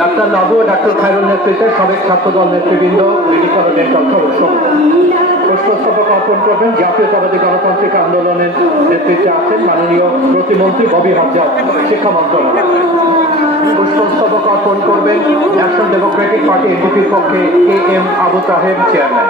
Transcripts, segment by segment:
Doctor Naju ও doctor Khairul নেতৃত্বে সাবেক ছাত্রদল নেতৃবৃন্দ মেডিকেল ডেন্টাল সদস্য পুষ্পস্তবক অর্পণ করবেন। জাতীয়তাবাদী গণতান্ত্রিক আন্দোলনের নেতৃত্বে আছেন মাননীয় প্রতিমন্ত্রী ববি হাজ্জাজ, শিক্ষা মন্ত্রণালয়। পুষ্পস্তবক অর্পণ করবেন ন্যাশনাল ডেমোক্রেটিক পার্টি এনডিপির পক্ষে KM আবু তাহের, চেয়ারম্যান।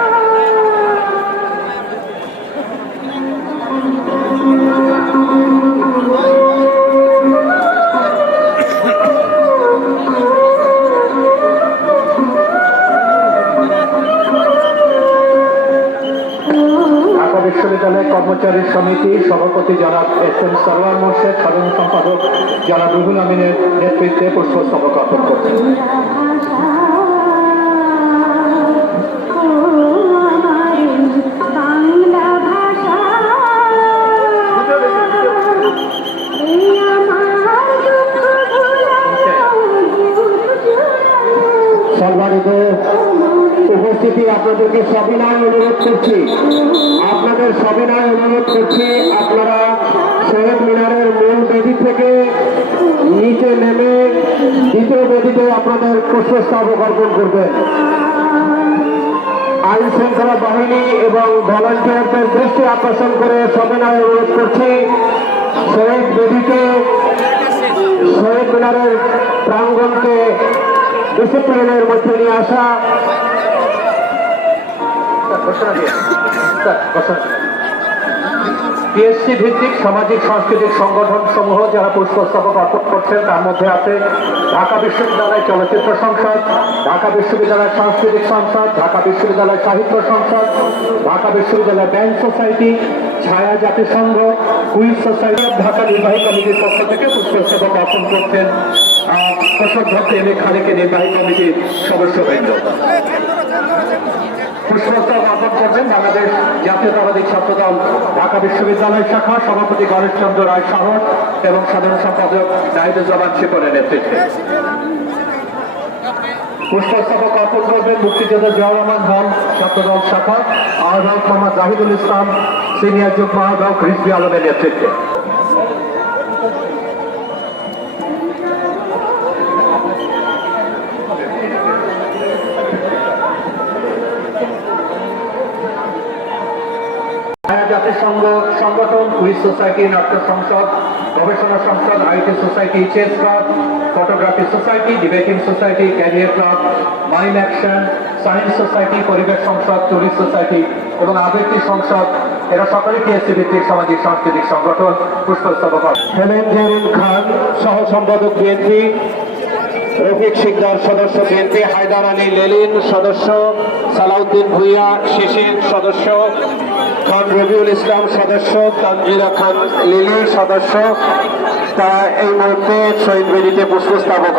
বিশ্ববিদ্যালয় কর্মচারী সমিতির সভাপতি জনাব SM সরওয়ার মোর্শেদ, সাধারণ সম্পাদক জনাব রুহুল আমিনের নেতৃত্বে পুষ্পস্তবক অর্পণ করছেন। সম্মানিত উপস্থিতি, আপনাদেরকে সবিনয় অনুরোধ করছি, আপনারা শহীদ মিনারের মূল বেদি থেকে নিচে নেমে দ্বিতীয় বেদিতে আপনাদের পুষ্পস্তবক অর্পণ করবেন। আইন শৃঙ্খলা বাহিনী এবং ভলান্টিয়ারদের দৃষ্টি আকর্ষণ করে সবিনয় অনুরোধ করছি, শহীদ মিনারের প্রাঙ্গণকে ডিসিপ্লিনের মধ্যে নিয়ে আসা। PSC ভিত্তিক সামাজিক সাংস্কৃতিক সংগঠন সমূহ যারা পুষ্পস্তবক অর্পণ করছেন তার মধ্যে আছে ঢাকা বিশ্ববিদ্যালয় চলচ্চিত্র সংসদ, ঢাকা বিশ্ববিদ্যালয় সাংস্কৃতিক সংসদ, ঢাকা বিশ্ববিদ্যালয় সাহিত্য সংসদ, ঢাকা বিশ্ববিদ্যালয় ব্যাংক সোসাইটি, ছায়া জাতিসংঘ, কুইজ সোসাইটি। ঢাকা নির্বাহী কমিটির পক্ষ থেকে পুষ্পস্তবক অর্পণ করছেন কোষাধ্যক্ষ এম এ খালেকের নির্বাহী কমিটির সদস্যবৃন্দ। পুষ্পস্তবক অর্পণ করবেন বাংলাদেশ জাতীয়তাবাদী ছাত্রদল ঢাকা বিশ্ববিদ্যালয় শাখা সভাপতি গণেশ চন্দ্র রায় সাহর এবং সাধারণ সম্পাদক নাহিদুজ্জামান শিকনের নেতৃত্বে। পুষ্পস্তবক অর্পণ করবেন মুক্তিযোদ্ধা জিয়াউর রহমান হল ছাত্রদল শাখা আহ্বায়ক মোহাম্মদ জাহিদুল ইসলাম, সিনিয়র যুগ্ম আহ্বায়ক রিজভী আলমের নেতৃত্বে। জাতিসংঘ সংগঠন, কুইজ সোসাইটি, নাট্য সংসদ, গবেষণা সংসদ, IT society, chess club, photography society, debating society, career club, mind action, science society, পরিবেশ সংসদ, টুরিস্ট সোসাইটি এবং আবৃত্তি সংসদ, এরা সকলে PSC ভিত্তিক সামাজিক সাংস্কৃতিক সংগঠন। পুষ্পস্তবক হেলেন জেরিন খান, সহ সম্পাদক BNP, রফিক শিকদার সদস্য BNP, হায়দার আলী লেলিন সদস্য, সালাউদ্দিন ভুইয়া শিশির সদস্য, খান রবিউল ইসলাম সদস্য, তানজিরা খান লিলি সদস্য। তারা এই মুহূর্তে শহীদ বেদিতে পুষ্পস্তবক